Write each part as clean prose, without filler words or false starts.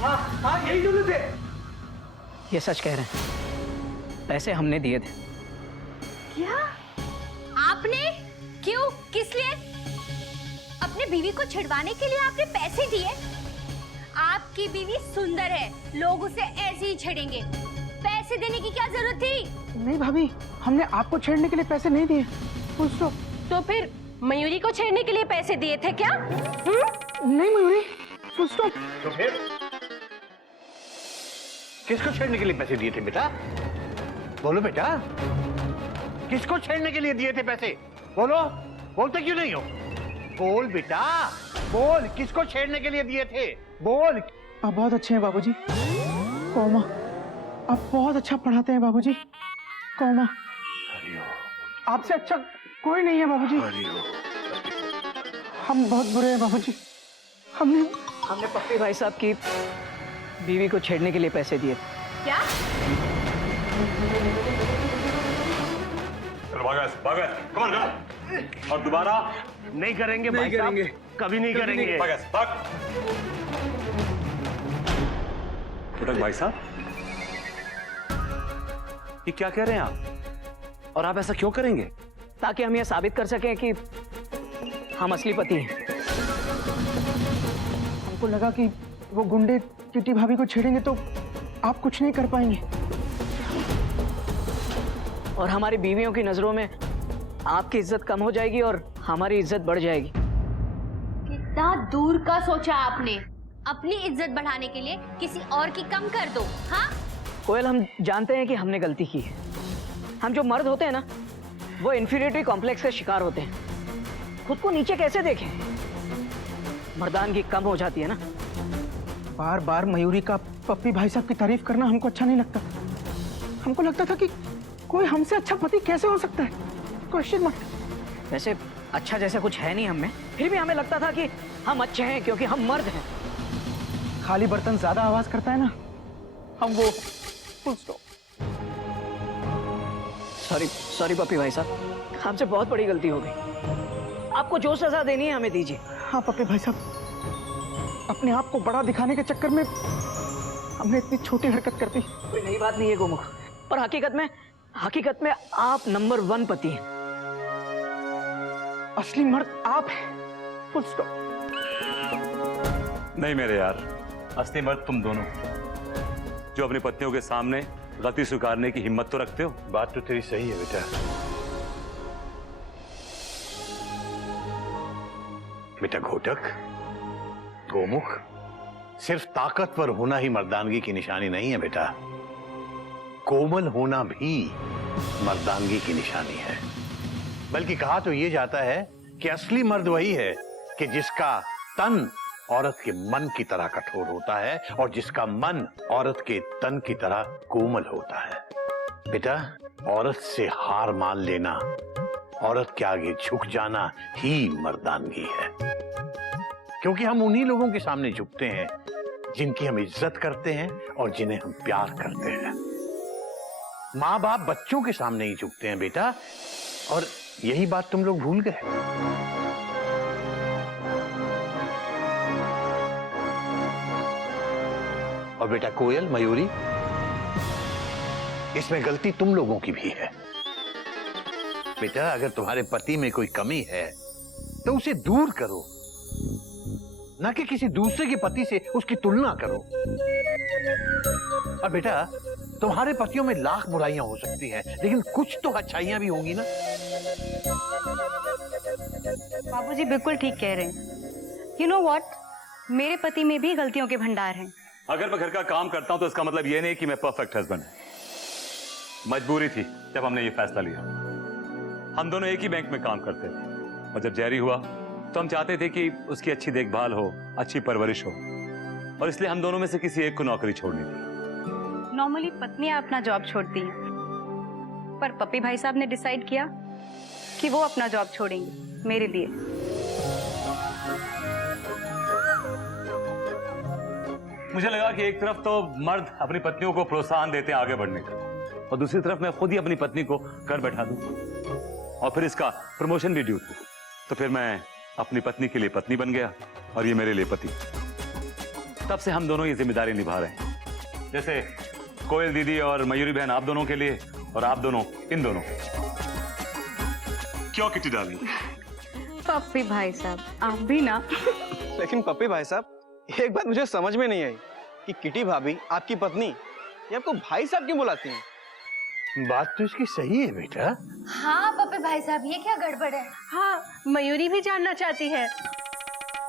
हाँ हाँ यही दोनों थे। ये सच कह रहे हैं, पैसे हमने दिए थे। क्या? आपने? क्यों? किस लिए? अपने बीवी को छिड़वाने के लिए आपने पैसे दिए? आपकी बीवी सुंदर है, लोग उसे ऐसे ही छेड़ेंगे। पैसे देने की क्या जरूरत थी? नहीं भाभी, हमने आपको छेड़ने के लिए पैसे नहीं दिए। पूछो। तो फिर मयूरी को छेड़ने के लिए पैसे दिए थे क्या? नहीं मयूरी, पूछो। तो फिर किसको छेड़ने के लिए पैसे दिए थे बेटा? बोलो बेटा, किसको छेड़ने के लिए दिए थे पैसे? बोलो, बोलते क्यों नहीं हो? बोल बेटा, बोल, किसको छेड़ने के लिए दिए थे? बोल। आप बहुत अच्छे हैं बाबूजी। कोमा, आप बहुत अच्छा पढ़ाते हैं बाबूजी। कोमा, आपसे अच्छा कोई नहीं है बाबूजी। हम बहुत बुरे हैं बाबूजी। हमने पप्पी भाई साहब की बीवी को छेड़ने के लिए पैसे दिए। क्या? कम ऑन और दोबारा नहीं करेंगे भाई साहब, कभी नहीं करेंगे। उठक भाई साहब, ये क्या कह रहे हैं आप? और आप ऐसा क्यों करेंगे? ताकि हम ये साबित कर सकें कि हम असली पति हैं। हमको लगा कि वो गुंडे किटी भाभी को छेड़ेंगे तो आप कुछ नहीं कर पाएंगे। और हमारी बीवियों की नजरों में आपकी इज्जत कम हो जाएगी और हमारी इज्जत बढ़ जाएगी। कितना दूर का सोचा आपने? अपनी इज्जत बढ़ाने के लिए किसी और की कम कर दो। हाँ? कोयल, हम जानते हैं कि हमने गलती की है। हम जो मर्द होते हैं ना, वो इन्फीरियरिटी कॉम्प्लेक्स का शिकार होते हैं। खुद को नीचे कैसे देखें? मर्दानगी कम हो जाती है ना। बार बार मयूरी का पप्पी भाई साहब की तारीफ करना हमको अच्छा नहीं लगता। हमको लगता था कि कोई हमसे अच्छा पति कैसे हो सकता है। क्वेश्चन मत। वैसे अच्छा जैसा कुछ है नहीं हम में, फिर भी हमें लगता था कि हम अच्छे हैं क्योंकि हम मर्द हैं। खाली बर्तन ज्यादा आवाज करता है ना, हम वो। सॉरी पप्पी भाई साहब, हमसे बहुत बड़ी गलती हो गई। आपको जो सजा देनी है हमें दीजिए। हाँ पप्पी भाई साहब, अपने आप को बड़ा दिखाने के चक्कर में हमने इतनी छोटी हरकत कर दी। कोई नई बात नहीं है गोमुख, पर हकीकत में आप नंबर 1 पति हैं। असली मर्द आप हैं। Full stop. नहीं मेरे यार, असली मर्द तुम दोनों, जो अपनी पत्नियों के सामने गलती स्वीकारने की हिम्मत तो रखते हो। बात तो तेरी सही है बेटा। बेटा घोटक, गोमुख, सिर्फ ताकतवर होना ही मर्दानगी की निशानी नहीं है बेटा। कोमल होना भी मर्दानगी की निशानी है। बल्कि कहा तो ये जाता है कि असली मर्द वही है कि जिसका तन औरत के मन की तरह कठोर होता है और जिसका मन औरत के तन की तरह कोमल होता है। बेटा, औरत से हार मान लेना, औरत के आगे झुक जाना ही मर्दानगी है। क्योंकि हम उन्हीं लोगों के सामने झुकते हैं जिनकी हम इज्जत करते हैं और जिन्हें हम प्यार करते हैं। माँ बाप बच्चों के सामने ही झुकते हैं बेटा, और यही बात तुम लोग भूल गए। और बेटा कोयल, मयूरी, इसमें गलती तुम लोगों की भी है। बेटा, अगर तुम्हारे पति में कोई कमी है तो उसे दूर करो, ना कि किसी दूसरे के पति से उसकी तुलना करो। और बेटा, तुम्हारे पतियों में लाख बुराइयां हो सकती हैं, लेकिन कुछ तो अच्छाइयां भी होंगी ना। बाबूजी बिल्कुल ठीक कह रहे हैं। यू नो व्हाट, मेरे पति में भी गलतियों के भंडार हैं। अगर मैं घर का काम करता हूं तो इसका मतलब ये नहीं कि मैं परफेक्ट हस्बैंड है। मजबूरी थी जब हमने ये फैसला लिया। हम दोनों एक ही बैंक में काम करते थे और जब जैरी हुआ तो हम चाहते थे कि उसकी अच्छी देखभाल हो, अच्छी परवरिश हो, और इसलिए हम दोनों में से किसी एक को नौकरी छोड़नी थी। नॉर्मली पत्नियां अपना जॉब छोड़ती हैं, पर पप्पी भाई साहब ने डिसाइड किया कि वो अपना जॉब छोड़ेंगे मेरे लिए। मुझे लगा कि एक तरफ तो मर्द अपनी पत्नियों को प्रोत्साहन देते हैं आगे बढ़ने का, और दूसरी तरफ मैं खुद ही अपनी पत्नी को घर बैठा दूं और फिर इसका प्रमोशन भी ड्यू। तो फिर मैं अपनी पत्नी के लिए पत्नी बन गया और ये मेरे लिए पति। तब से हम दोनों ये जिम्मेदारी निभा रहे हैं, जैसे कोयल दीदी और मयूरी बहन आप दोनों के लिए, और आप दोनों इन दोनों। क्यों किटी डार्लिंग? पप्पी भाई साहब आप भी ना। लेकिन पप्पी भाई साहब, एक बात मुझे समझ में नहीं आई कि किटी भाभी आपकी पत्नी ये आपको भाई साहब क्यों बुलाती हैं? बात तो इसकी सही है बेटा। हाँ पप्पी भाई साहब, ये क्या गड़बड़ है? हाँ, मयूरी भी जानना चाहती है।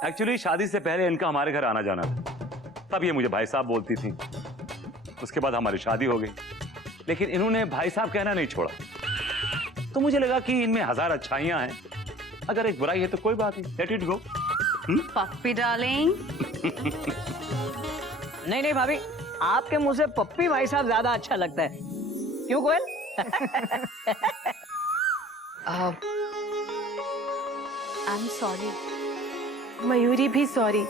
एक्चुअली शादी से पहले इनका हमारे घर आना जाना था, तब ये मुझे भाई साहब बोलती थी। उसके बाद हमारी शादी हो गई, लेकिन इन्होंने भाई साहब कहना नहीं छोड़ा। तो मुझे लगा कि इनमें हजार अच्छाइयां हैं, अगर एक बुराई है तो कोई बात नहीं, let it go. Puppy darling. नहीं नहीं भाभी, आपके मुंह से पप्पी भाई साहब ज्यादा अच्छा लगता है, क्यों Koyal? I am sorry. Mayuri भी सॉरी।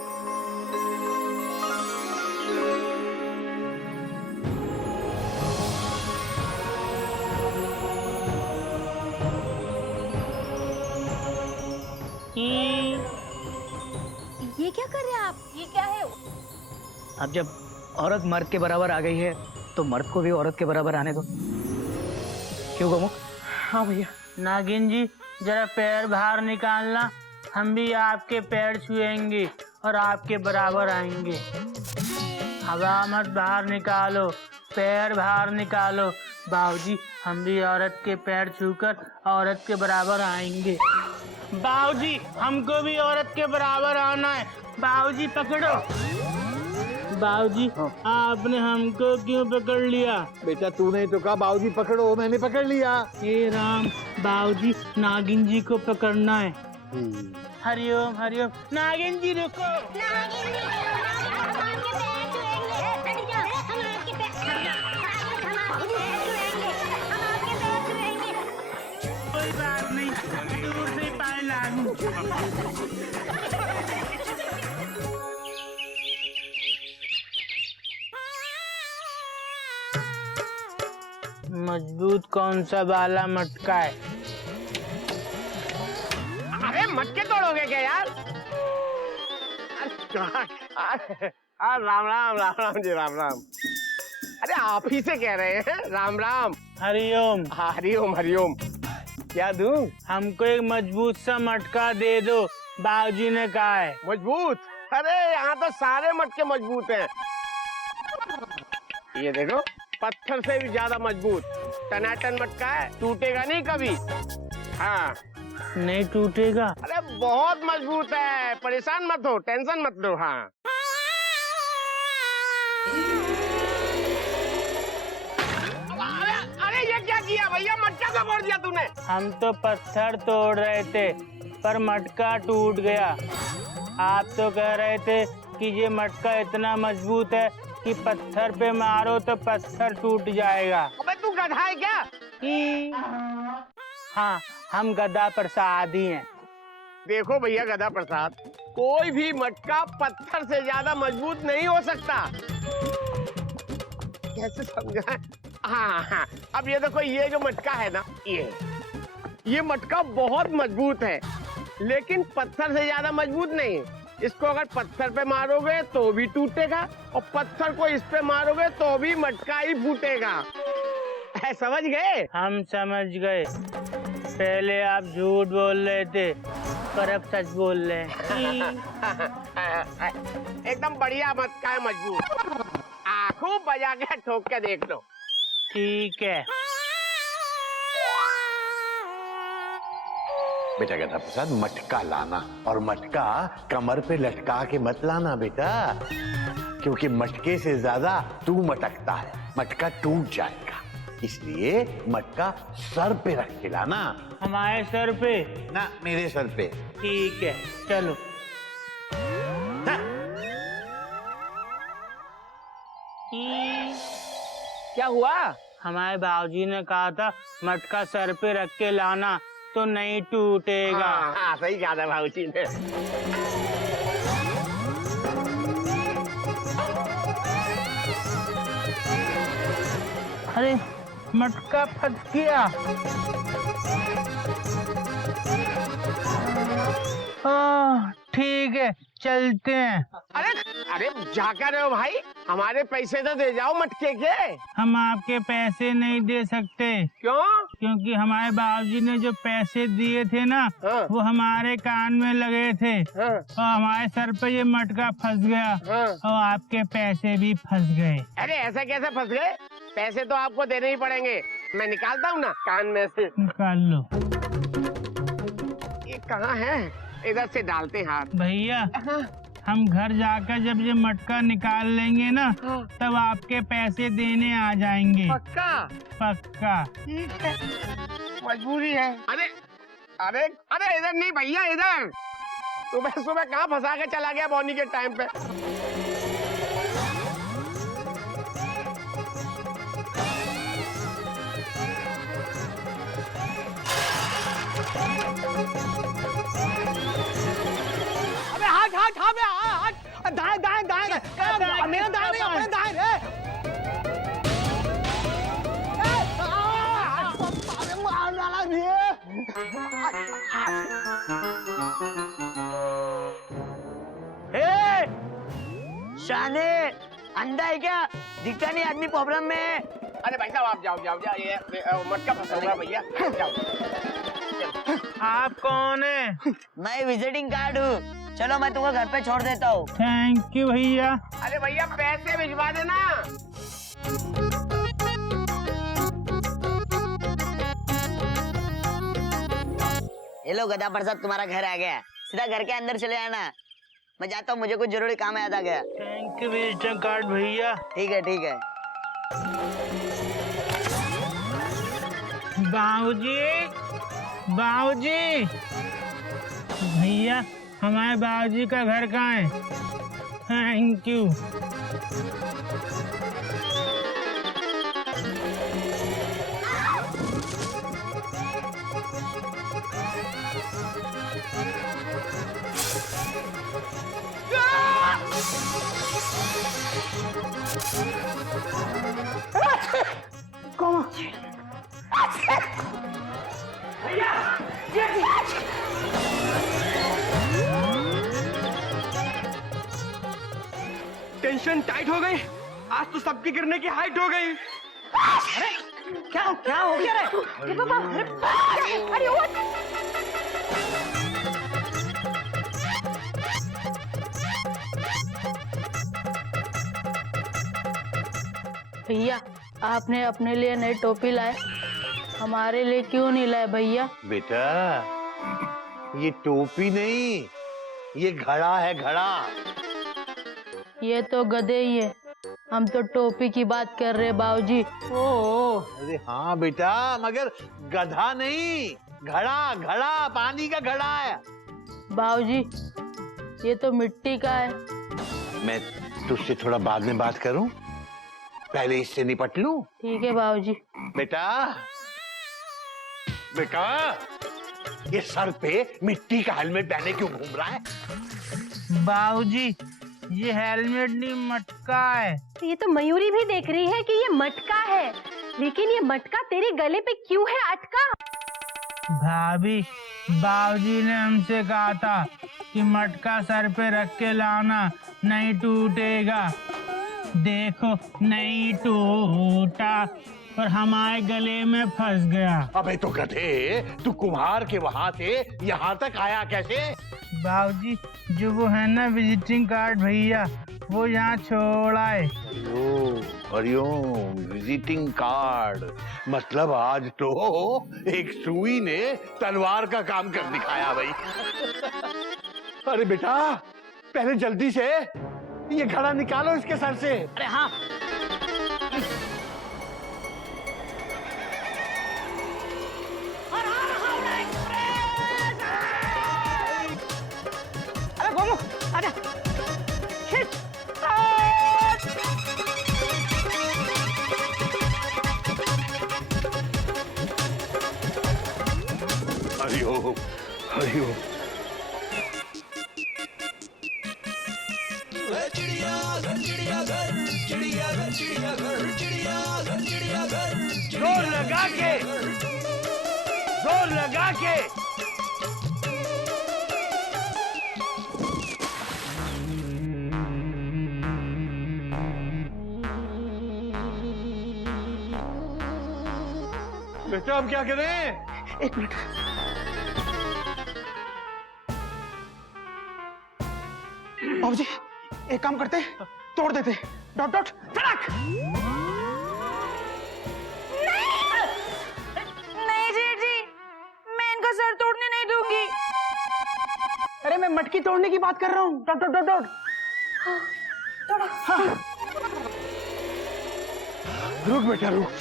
ये क्या कर रहे हैं आप? ये क्या है? अब जब औरत मर्द के बराबर आ गई है तो मर्द को भी औरत के बराबर आने दो, क्यों गोमुख? हाँ भैया। नागिन जी जरा पैर बाहर निकालना, हम भी आपके पैर छुएंगे और आपके बराबर आएंगे। हवा मत बाहर निकालो, पैर बाहर निकालो। बाबूजी हम भी औरत के पैर छूकर औरत के बराबर आएंगे। बाबूजी हमको भी औरत के बराबर आना है। बाबूजी पकड़ो। बाबूजी आपने हमको क्यों पकड़ लिया? बेटा तूने तो कहा बाबूजी पकड़ो, मैंने पकड़ लिया। हे राम, बाबूजी नागिन जी को पकड़ना है। हरिओम हरिओम। नागिन जी रुको। कोई बात नहीं, दूर से पाए लागू। मजबूत कौन सा वाला मटका है? अरे मटके तोड़ोगे क्या यार? राम राम राम राम जी, राम राम। अरे आप ही से कह रहे हैं, राम राम। हरिओम। हरिओम हरिओम। क्या दूं? हमको एक मजबूत सा मटका दे दो, बाबूजी ने कहा है। मजबूत? अरे यहाँ तो सारे मटके मजबूत हैं। ये देखो, पत्थर से भी ज्यादा मजबूत टनाटन मटका है, टूटेगा नहीं कभी। हाँ नहीं टूटेगा? अरे बहुत मजबूत है, परेशान मत हो, टेंशन मत लो। हाँ अरे ये क्या किया भैया, मटका क्यों फोड़ दिया तूने? हम तो पत्थर तोड़ रहे थे पर मटका टूट गया। आप तो कह रहे थे कि ये मटका इतना मजबूत है कि पत्थर पे मारो तो पत्थर टूट जाएगा। अबे तू गधा है क्या? हाँ, हम गधा प्रसाद ही हैं। देखो भैया गधा प्रसाद, कोई भी मटका पत्थर से ज्यादा मजबूत नहीं हो सकता। कैसे समझा? हाँ हाँ, अब ये देखो, ये जो मटका है ना, ये मटका बहुत मजबूत है, लेकिन पत्थर से ज्यादा मजबूत नहीं है। इसको अगर पत्थर पे मारोगे तो भी टूटेगा, और पत्थर को इस पे मारोगे तो भी मटका ही फूटेगा। समझ गए? हम समझ गए। पहले आप झूठ बोल रहे थे पर अब सच बोल रहे हैं। एकदम बढ़िया मटका है, मजबूत। आंखों बजा के ठोक के देख लो। ठीक है। बेटा गधा प्रसाद, मटका लाना, और मटका कमर पे लटका के मत लाना बेटा, क्योंकि मटके से ज्यादा तू मटकता है, मटका टूट जाएगा। इसलिए मटका सर पे रख के लाना। हमारे सर पे? ना, मेरे सर पे। ठीक है, चलो। क्या हुआ? हमारे बाबूजी ने कहा था मटका सर पे रख के लाना तो नहीं टूटेगा। हाँ, सही कहा था बाबूजी ने। अरे मटका फट गया। ठीक है, चलते हैं। अरे अरे जा कर रहे हो भाई, हमारे पैसे तो दे जाओ मटके के। हम आपके पैसे नहीं दे सकते। क्यों? क्योंकि हमारे बाबूजी ने जो पैसे दिए थे ना, हाँ। वो हमारे कान में लगे थे, हाँ। और हमारे सर पे ये मटका फंस गया, हाँ। और आपके पैसे भी फंस गए। अरे ऐसा कैसे फंस गए? पैसे तो आपको देने ही पड़ेंगे। मैं निकालता हूँ ना कान में से। निकाल लो। ये कहाँ है? इधर से डालते हैं हाथ। भैया, हाँ। हम घर जाकर जब ये मटका निकाल लेंगे ना, हाँ। तब आपके पैसे देने आ जाएंगे। पक्का? पक्का। ठीक है, मजबूरी है। अरे अरे अरे इधर नहीं भैया, इधर। सुबह सुबह कहाँ फंसा के चला गया बॉनी के टाइम पे। अबे हाथ हाथ हाथ हाथ दाएं दाएं दाएं मेरा दाएं नहीं अपने दाएं रे। अरे मार डाला ए, शाने अंधा है क्या? दिखता नहीं आदमी प्रॉब्लम में है। अरे भाई साहब आप जाओ जाओ जाओ, ये मटका फंसा हुआ है भैया, जाओ। आप कौन है? मैं विजिटिंग कार्ड हूँ। चलो मैं तुमको घर पे छोड़ देता हूँ। थैंक यू भैया। अरे भैया पैसे भिजवा देना। ये लो गधा प्रसाद, तुम्हारा घर आ गया। सीधा घर के अंदर चले आना। मैं जाता हूँ, मुझे कुछ जरूरी काम याद आ गया। थैंक यू विजिटिंग कार्ड भैया। ठीक है ठीक है। बाबूजी, बाबूजी, भैया हमारे बाबूजी का घर कहाँ है? Thank you. टेंशन टाइट हो गई। आज तो सबकी गिरने की हाइट हो गई। क्या क्या हो गया रे? भैया, आपने अपने लिए नई टोपी लाए, हमारे लिए क्यों नहीं लाए भैया? बेटा ये टोपी नहीं, ये घड़ा है, घड़ा। ये तो गधे ही है। हम तो टोपी की बात कर रहे बाबूजी। अरे हाँ बेटा, मगर गधा नहीं, घड़ा, घड़ा, पानी का घड़ा है। बाबूजी, ये तो मिट्टी का है। मैं तुझसे थोड़ा बाद में बात करूं, पहले इससे निपट लूं। ठीक है बाबूजी। बेटा बेटा, ये सर पे मिट्टी का हेलमेट पहने क्यों घूम रहा है? बाबूजी, ये हेलमेट नहीं मटका है। ये तो मयूरी भी देख रही है कि ये मटका है, लेकिन ये मटका तेरे गले पे क्यों है अटका? भाभी, बाबूजी ने हमसे कहा था कि मटका सर पे रख के लाना, नहीं टूटेगा। देखो नहीं टूटा, पर हमारे गले में फंस गया। अबे तो गधे, तू कुम्हार के वहां से यहाँ तक आया कैसे? बाबूजी, जो वो है ना विजिटिंग कार्ड भैया, वो यहाँ छोड़ा है। Hariom, visiting card. मतलब आज तो एक सुई ने तलवार का काम कर दिखाया भाई। अरे बेटा, पहले जल्दी से ये घड़ा निकालो इसके सर से। अरे हाँ। अरे गोलू आजा, खींच। हरिओम, हरिओम। जोर लगा के, जोर लगा के। बेटा अब क्या करें? एक मिनट। बाबूजी एक काम करते, तोड़ देते। डॉट डॉट धड़क। नहीं जी जी, मैं इनका सर तोड़ने नहीं दूंगी। अरे मैं मटकी तोड़ने की बात कर रहा हूँ। Dot dot dot dot. रुक बेटा रुक।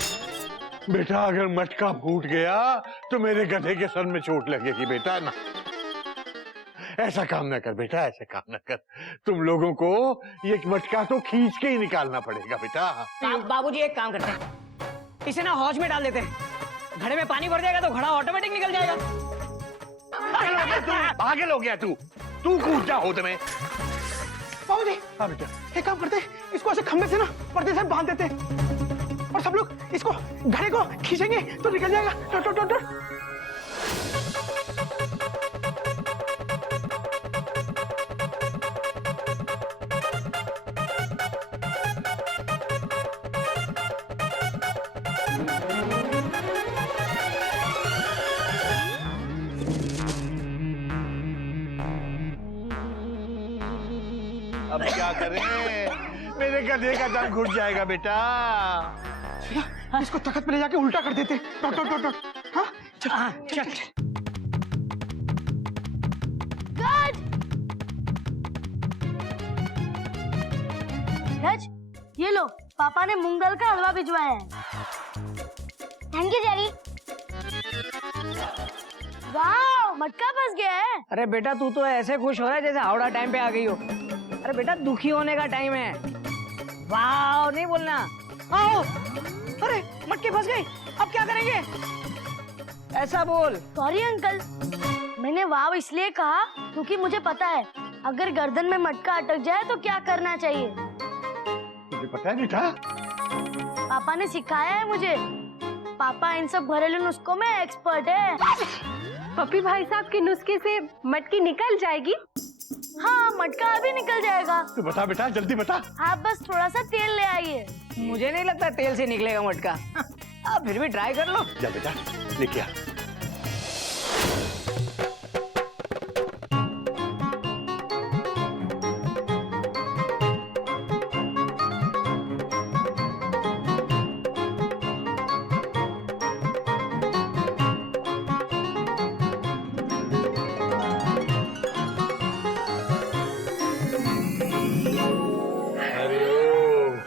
बेटा अगर मटका फूट गया तो मेरे गधे के सर में चोट लगेगी बेटा ना। ऐसा काम ना कर बेटा, ऐसा काम ना कर। तुम लोगों को ये मटका तो खींच के ही निकालना पड़ेगा बेटा। बाबूजी एक काम करते हैं, इसे ना हौज में डाल देते हैं। घड़े में पानी भर जाएगा तो घड़ा ऑटोमेटिक निकल जाएगा। पागल हो गया तू? तू कूद जा होद में। बाबूजी हाँ बेटा। एक काम करते, इसको ऐसे खंबे से ना पर्दे से बांध देते और सब लोग इसको घड़े को खींचेंगे तो निकल जाएगा। Dot dot dot dot. अब क्या करें? मेरे गधे का दम घुट जाएगा बेटा। इसको तख्त पे ले जाके उल्टा कर देते। Dot dot dot dot. हाँ चल चल। रज, ये लो, पापा ने मूंग दाल का हलवा भिजवाया है। Thank you Jerry. वाह, मटका फंस गया है। अरे बेटा तू तो ऐसे खुश हो रहा है जैसे हावड़ा टाइम पे आ गई हो। अरे बेटा दुखी होने का टाइम है। वाह नहीं बोलना। आओ। अरे मटके फंस गए, अब क्या करेंगे? ऐसा बोल। सॉरी अंकल, मैंने वाव इसलिए कहा क्योंकि मुझे पता है अगर गर्दन में मटका अटक जाए तो क्या करना चाहिए। तुझे पता है बेटा? पापा ने सिखाया है मुझे। पापा इन सब घरेलू नुस्खों में एक्सपर्ट है। पप्पी भाई साहब के नुस्खे से मटकी निकल जाएगी? हाँ, मटका अभी निकल जाएगा। तू बता बेटा, जल्दी बता। आप बस थोड़ा सा तेल ले आइए। मुझे नहीं लगता तेल से निकलेगा मटका। अब फिर भी ट्राई कर लो। जा बेटा लेके आ।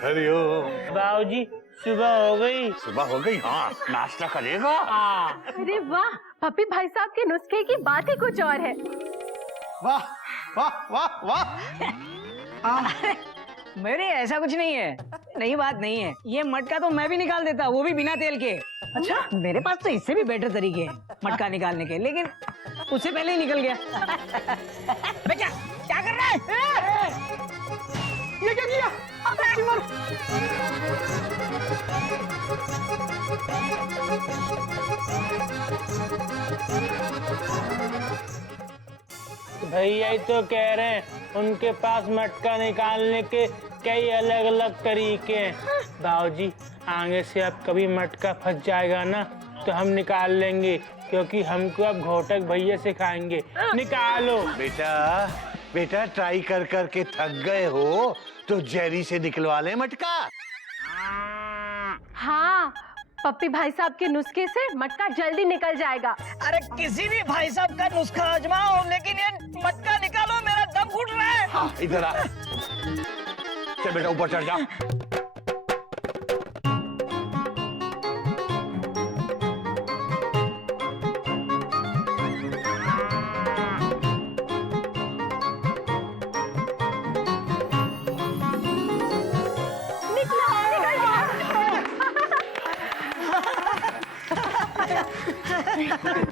हरिओम। बाबूजी सुबह हो गई। सुबह हो गई? हाँ नाश्ता करेगा। अरे वाह, पप्पी भाई साहब के नुस्खे की बात ही कुछ और है। वाह वाह वाह वाह। मेरे ऐसा कुछ नहीं है, नई बात नहीं है। ये मटका तो मैं भी निकाल देता, वो भी बिना तेल के। अच्छा मेरे पास तो इससे भी बेटर तरीके हैं मटका निकालने के, लेकिन उससे पहले ही निकल गया। बेटा क्या कर रहा है? ये क्या किया? भैया ही तो कह रहे हैं उनके पास मटका निकालने के कई अलग अलग तरीके हैं। बाबूजी आगे से अब कभी मटका फंस जाएगा ना तो हम निकाल लेंगे, क्योंकि हमको अब घोटक भैया सिखाएंगे। निकालो। बेटा बेटा ट्राई कर कर के थक गए हो तो जेरी से निकलवा ले मटका। हाँ, पप्पी भाई साहब के नुस्खे से मटका जल्दी निकल जाएगा। अरे किसी भी भाई साहब का नुस्खा आजमाओ, लेकिन ये मटका निकालो, मेरा दम घुट रहा है। हाँ इधर आ। चल बेटा ऊपर चढ़ जा।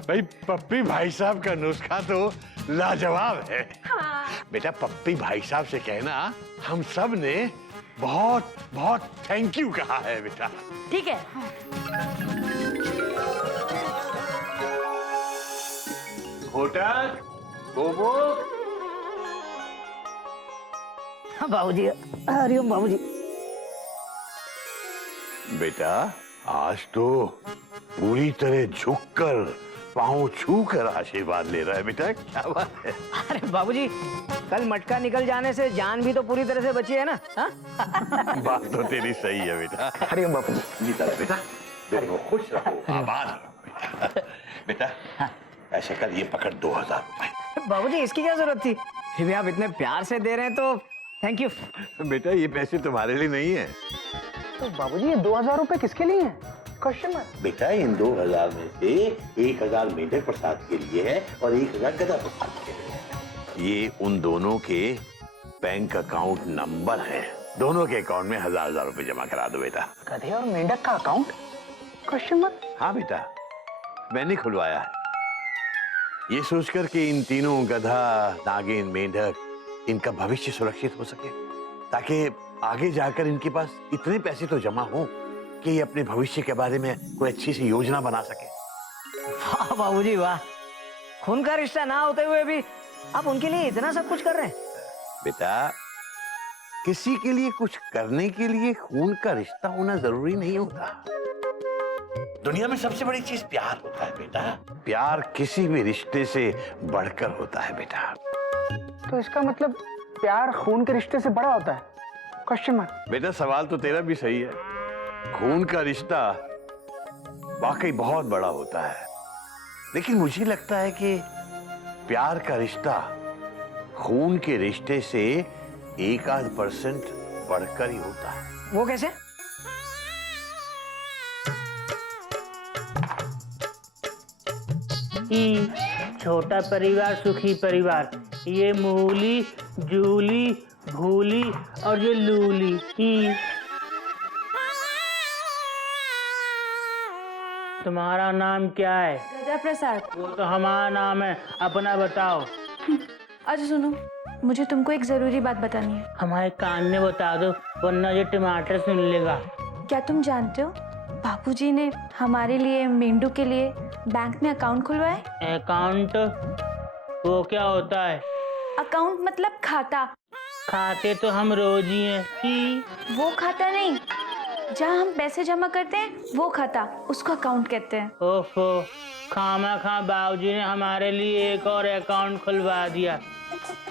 भाई पप्पी भाई साहब का नुस्खा तो लाजवाब है। बेटा पप्पी भाई साहब से कहना हम सब ने बहुत बहुत थैंक यू कहा है बेटा। ठीक है। घोटक बोबो। बाबूजी हरिओम। बाबूजी बेटा आज तो पूरी तरह झुककर पांव छू कर आशीर्वाद ले रहा है बेटा, क्या बात है। अरे बाबूजी, कल मटका निकल जाने से जान भी तो पूरी तरह से बची है ना? हाँ? बात तो तेरी सही है बेटा। अरे बापू जी, जीता रहे बेटा, दोनों खुश रहो, आबाद रहो बेटा। बेटा ऐसे कर, ये पकड़ 2000 रुपए। बाबूजी, इसकी क्या जरूरत थी? फिर भी आप इतने प्यार से दे रहे हैं तो थैंक यू। बेटा ये पैसे तुम्हारे लिए नहीं है। तो बाबूजी ये 2000 रुपए किसके लिए हैं? Question mark. बेटा इन 2000 में से 1000 मेढक प्रसाद के लिए है और 1000 गधा प्रसाद के लिए है। ये उन दोनों के बैंक अकाउंट नंबर है। दोनों के अकाउंट में 1000 रुपए जमा करा दो बेटा। गधे और मेंढक का अकाउंट? Question mark. हाँ बेटा, मैंने खुलवाया है, ये सोचकर कि इन तीनों गधा, नागिन, मेंढक, इनका भविष्य सुरक्षित हो सके, ताकि आगे जाकर इनके पास इतने पैसे तो जमा हो कि ये अपने भविष्य के बारे में कोई अच्छी सी योजना बना सके। वाह बाबूजी वाह, खून का रिश्ता ना होते हुए भी आप उनके लिए इतना सब कुछ कर रहे हैं। बेटा किसी के लिए कुछ करने के लिए खून का रिश्ता होना जरूरी नहीं होता। दुनिया में सबसे बड़ी चीज प्यार होता है बेटा। प्यार किसी भी रिश्ते से बढ़कर होता है बेटा। तो इसका मतलब प्यार खून के रिश्ते से बड़ा होता है? Question mark. बेटा सवाल तो तेरा भी सही है, खून का रिश्ता वाकई बहुत बड़ा होता है, लेकिन मुझे लगता है कि प्यार का रिश्ता खून के रिश्ते से 1-8% बढ़कर ही होता है। वो कैसे? छोटा परिवार सुखी परिवार, ये मूली, जूली, भूली और ये लूली। तुम्हारा नाम क्या है? गदा प्रसाद। वो तो हमारा नाम है, अपना बताओ। अच्छा सुनो, मुझे तुमको एक जरूरी बात बतानी है। हमारे कान में बता दो, वरना ये टमाटर सुन लेगा। क्या तुम जानते हो बापूजी ने हमारे लिए, मेंढू के लिए बैंक में अकाउंट खुलवाया? अकाउंट? वो क्या होता है? अकाउंट मतलब खाता। खाते तो हम रोज ही हैं। वो खाता नहीं, जहाँ हम पैसे जमा करते हैं वो खाता, उसको अकाउंट कहते हैं। ओफो, खामा खा बाबूजी ने हमारे लिए एक और अकाउंट खुलवा दिया।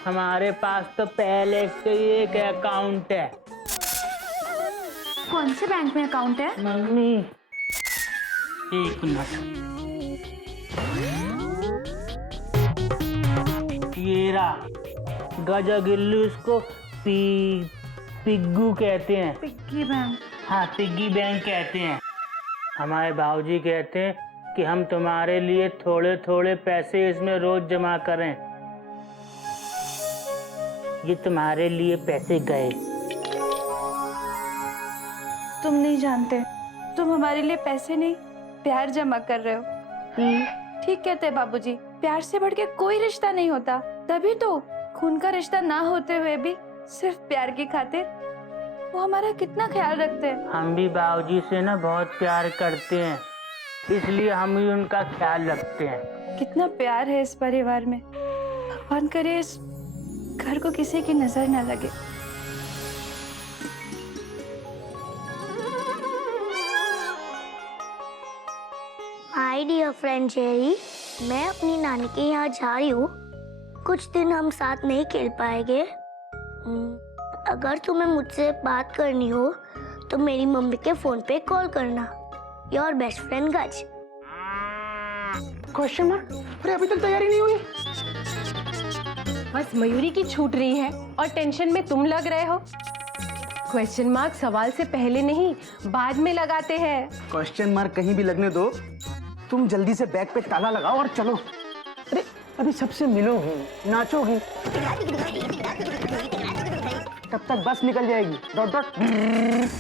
हमारे पास तो पहले से ही एक अकाउंट है। कौन से बैंक में अकाउंट है? मम्मी एक मिनट, ये रहा। गजा गिल्लू इसको पिग्गू कहते हैं। Piggy bank? हाँ, पिग्गी बैंक कहते हैं। हमारे बाबूजी कहते हैं कि हम तुम्हारे लिए थोड़े थोड़े पैसे इसमें रोज जमा करें। ये तुम्हारे लिए पैसे गए। तुम नहीं जानते, तुम हमारे लिए पैसे नहीं प्यार जमा कर रहे हो। ठीक कहते हैं बाबूजी, प्यार से बढ़ के कोई रिश्ता नहीं होता। तभी तो खून का रिश्ता ना होते हुए भी सिर्फ प्यार की खातिर वो हमारा कितना ख्याल रखते हैं। हम भी बाबूजी से ना बहुत प्यार करते हैं, इसलिए हम भी उनका ख्याल रखते हैं। कितना प्यार है इस परिवार में। भगवान करे इस घर को किसी की नजर ना लगे। हाय डियर फ्रेंड जेरी, मैं अपनी नानी के यहाँ जा रही हूँ। कुछ दिन हम साथ नहीं खेल पाएंगे। अगर तुम्हें मुझसे बात करनी हो तो मेरी मम्मी के फोन पे कॉल करना। योर बेस्ट फ्रेंड गज। Question mark. अरे अभी तक तैयारी नहीं हुई। बस मयूरी की छूट रही है और टेंशन में तुम लग रहे हो। क्वेश्चन मार्क सवाल से पहले नहीं, बाद में लगाते हैं। क्वेश्चन मार्क कहीं भी लगने दो, तुम जल्दी से बैग पे ताला लगाओ और चलो। अरे अभी सबसे मिलोगी, नाचोगी, तब तक बस निकल जाएगी। Dot dot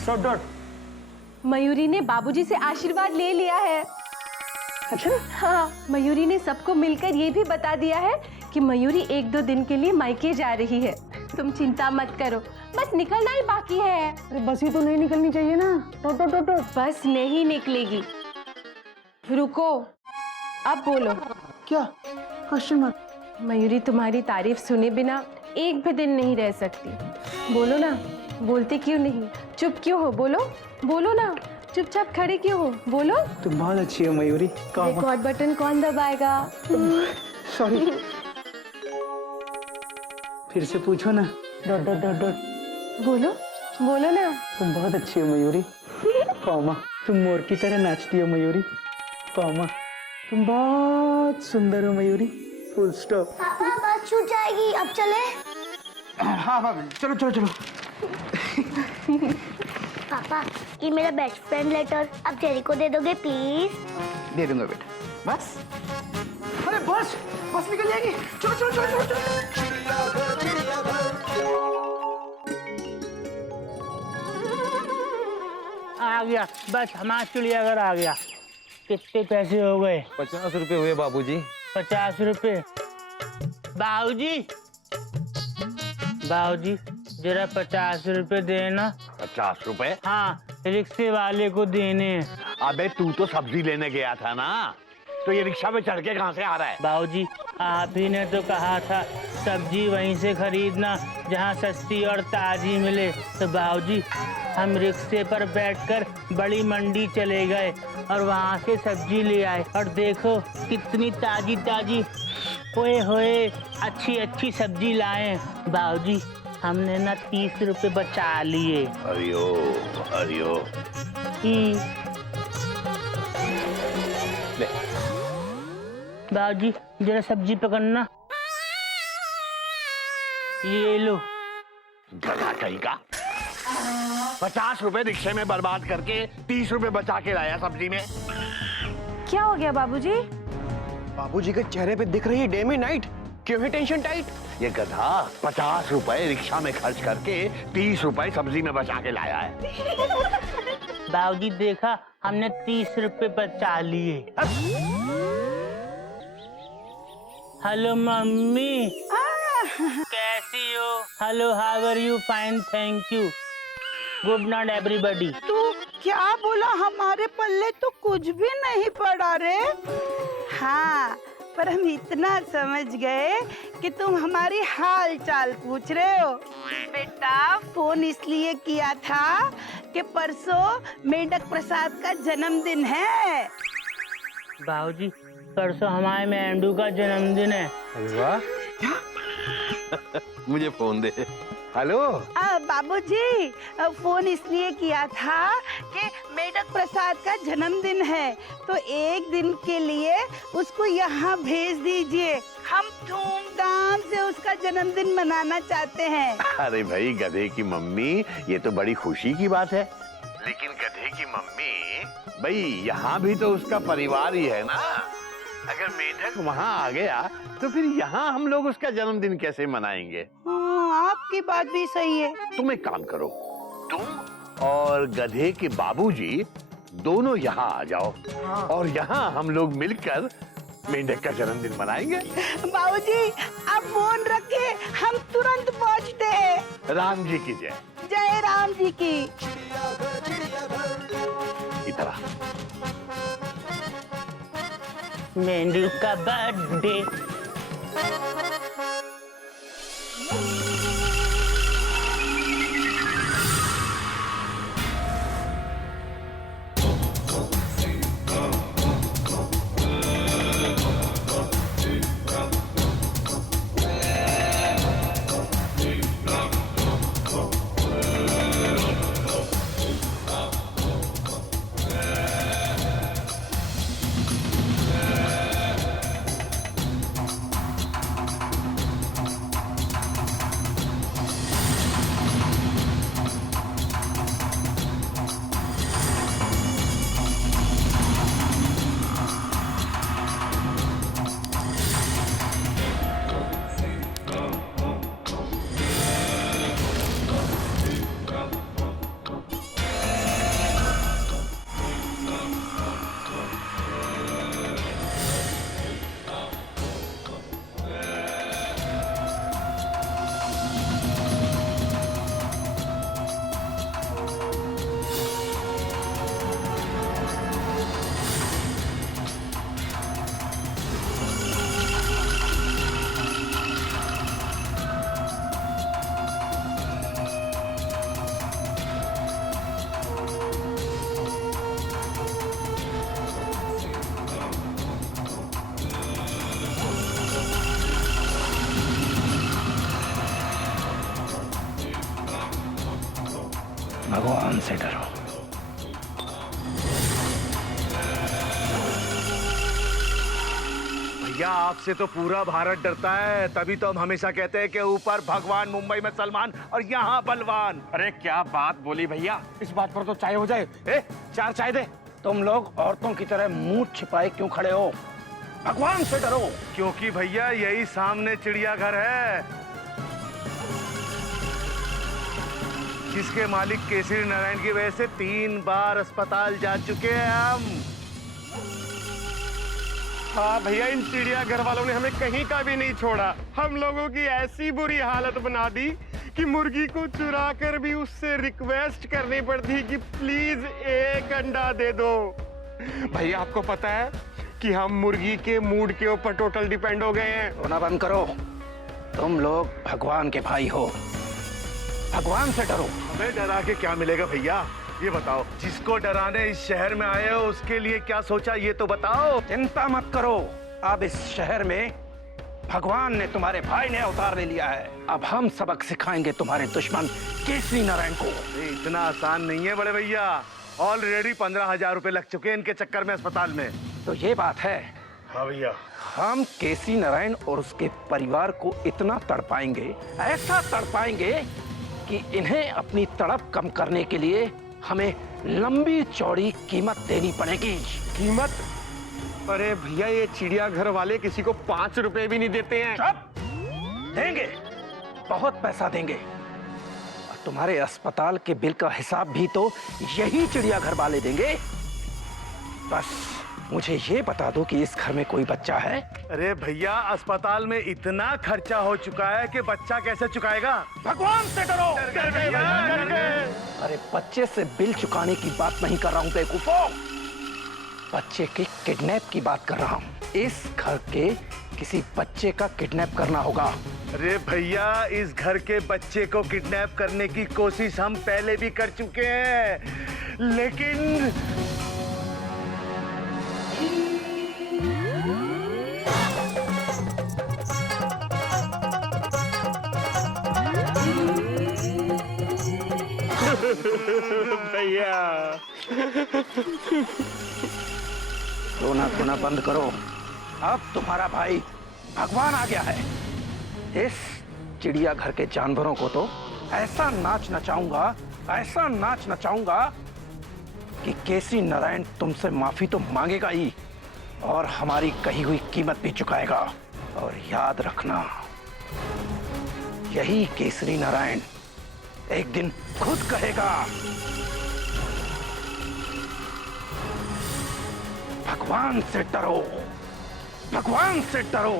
dot dot. Mayuri ने बाबूजी से आशीर्वाद ले लिया है। अच्छा? हाँ, मयूरी ने सबको मिलकर ये भी बता दिया है कि मयूरी 1-2 दिन के लिए मायके जा रही है। तुम चिंता मत करो, बस निकलना ही बाकी है। अरे बस ही तो नहीं निकलनी चाहिए ना। Dot dot dot dot. बस नहीं निकलेगी। रुको, अब बोलो। क्या? Question mark. मयूरी तुम्हारी तारीफ सुने बिना एक भी दिन नहीं रह सकती। बोलो ना, बोलते क्यों नहीं? चुप क्यों हो? बोलो बोलो ना। चुपचाप खड़े क्यों हो? बोलो। तुम बहुत अच्छी हो मयूरी। रिकॉर्ड बटन कौन दबाएगा? सॉरी। फिर से पूछो ना। Dot dot dot dot. बोलो बोलो ना। तुम बहुत अच्छी हो मयूरी। कॉमा, तुम मोर की तरह नाचती हो मयूरी। कॉमा, तुम बहुत सुंदर हो मयूरी। Full stop. पापा बस छूट जाएगी, अब चले। हाँ हाँ चलो चलो चलो। पापा ये मेरा बेस्ट फ्रेंड लेटर अब जेरी को दे दोगे प्लीज? दे दूंगा बेटा। बस। अरे बस बस निकल जाएगी। चलो चलो चलो चलो चलो। आ गया, बस हमारा चिड़ियाघर आ गया। कितने पैसे हो गए? 50 रुपए हुए बाबूजी। 50 रुपए। बाबूजी, बाबूजी जरा 50 रुपए देना। 50 रुपए? हाँ, रिक्शे वाले को देने हैं। अबे तू तो सब्जी लेने गया था ना, तो ये रिक्शा पे चढ़ के कहाँ से आ रहा है? बाबूजी आप ही ने तो कहा था सब्जी वहीं से खरीदना जहाँ सस्ती और ताजी मिले। तो बाबूजी हम रिक्शे पर बैठकर बड़ी मंडी चले गए और वहाँ से सब्जी ले आए और देखो कितनी ताजी ताजी ओए होए अच्छी अच्छी सब्जी लाए। बाबूजी हमने ना 30 रुपए बचा लिए। हरिओ हरिओ। ले बाबूजी जरा सब्जी पकड़ना। ये लो। गधा कहीं का। 50 रुपए रिक्शे में बर्बाद करके 30 रुपए बचा के लाया सब्जी में। क्या हो गया बाबूजी? बाबूजी के चेहरे पे दिख रही है डे में नाइट। क्यों है टेंशन टाइट? ये गधा 50 रुपए रिक्शा में खर्च करके 30 रुपए सब्जी में बचा के लाया है। बाबूजी देखा हमने 30 रुपए बचा लिए। हेलो मम्मी, कैसी हो? Hello how are you? Fine thank you. Good night everybody. तू क्या बोला? हमारे पल्ले तो कुछ भी नहीं पड़ा रे। हाँ पर हम इतना समझ गए कि तुम हमारी हाल चाल पूछ रहे हो। बेटा फोन इसलिए किया था कि परसों मेंढक प्रसाद का जन्मदिन है। बाबूजी परसों हमारे मेंढू का जन्मदिन है। अरे वाह। मुझे फोन दे। हेलो बाबूजी फोन इसलिए किया था कि मेढक प्रसाद का जन्मदिन है तो एक दिन के लिए उसको यहाँ भेज दीजिए। हम धूमधाम से उसका जन्मदिन मनाना चाहते हैं। अरे भाई गधे की मम्मी, ये तो बड़ी खुशी की बात है। लेकिन गधे की मम्मी, भाई यहाँ भी तो उसका परिवार ही है ना। अगर मेढक वहाँ आ गया तो फिर यहाँ हम लोग उसका जन्मदिन कैसे मनाएंगे? आपकी बात भी सही है। तुम एक काम करो, तुम और गधे के बाबूजी दोनों यहाँ आ जाओ और यहाँ हम लोग मिलकर मेंढक का जन्मदिन मनाएंगे। बाबूजी आप फोन रखे, हम तुरंत पहुँचते हैं। राम जी की जय। जय राम जी की। इधर मेंढू का बर्थडे। भगवान से डरो। भैया आपसे तो पूरा भारत डरता है, तभी तो हम हमेशा कहते हैं कि ऊपर भगवान, मुंबई में सलमान और यहाँ बलवान। अरे क्या बात बोली भैया, इस बात पर तो चाय हो जाए। 4 चाय दे। तुम लोग औरतों की तरह मुंह छिपाए क्यों खड़े हो? भगवान से डरो। क्योंकि भैया यही सामने चिड़ियाघर है, जिसके मालिक केसरी नारायण की वजह से 3 बार अस्पताल जा चुके हैं हम। हाँ भैया, इन चिड़ियाघर वालों ने हमें कहीं का भी नहीं छोड़ा। हम लोगों की ऐसी बुरी हालत बना दी कि मुर्गी को चुरा कर भी उससे रिक्वेस्ट करनी पड़ती कि प्लीज एक अंडा दे दो। भैया आपको पता है कि हम मुर्गी के मूड के ऊपर टोटल डिपेंड हो गए हैं। रोना बंद करो। तुम लोग भगवान के भाई हो, भगवान से डरो। हमें डरा के क्या मिलेगा भैया, ये बताओ। जिसको डराने इस शहर में आए हो उसके लिए क्या सोचा ये तो बताओ। चिंता मत करो, अब इस शहर में भगवान ने, तुम्हारे भाई ने अवतार ले लिया है। अब हम सबक सिखाएंगे तुम्हारे दुश्मन केसरी नारायण को। इतना आसान नहीं है बड़े भैया, ऑलरेडी 15,000 रुपए लग चुके हैं इनके चक्कर में अस्पताल में। तो ये बात है। हाँ भैया, हम केसरी नारायण और उसके परिवार को इतना तड़पाएंगे, ऐसा तड़पाएंगे कि इन्हें अपनी तड़प कम करने के लिए हमें लंबी चौड़ी कीमत देनी पड़ेगी। कीमत? अरे भैया, ये चिड़ियाघर वाले किसी को 5 रुपए भी नहीं देते हैं। चुप! देंगे, बहुत पैसा देंगे। और तुम्हारे अस्पताल के बिल का हिसाब भी तो यही चिड़ियाघर वाले देंगे। बस मुझे ये बता दो कि इस घर में कोई बच्चा है? अरे भैया, अस्पताल में इतना खर्चा हो चुका है कि बच्चा कैसे चुकाएगा। भगवान से डरो। अरे बच्चे से बिल चुकाने की बात नहीं कर रहा हूँ बेवकूफो, बच्चे के किडनैप की बात कर रहा हूँ। इस घर के किसी बच्चे का किडनैप करना होगा। अरे भैया, इस घर के बच्चे को किडनैप करने की कोशिश हम पहले भी कर चुके हैं, लेकिन भैया रोना धोना बंद करो। अब तुम्हारा भाई भगवान आ गया है। इस चिड़ियाघर के जानवरों को तो ऐसा नाच नचाऊंगा, ऐसा नाच नचाऊंगा कि केसरी नारायण तुमसे माफी तो मांगेगा ही और हमारी कही हुई कीमत भी चुकाएगा। और याद रखना, यही केसरी नारायण एक दिन खुद कहेगा, भगवान से डरो, भगवान से डरो।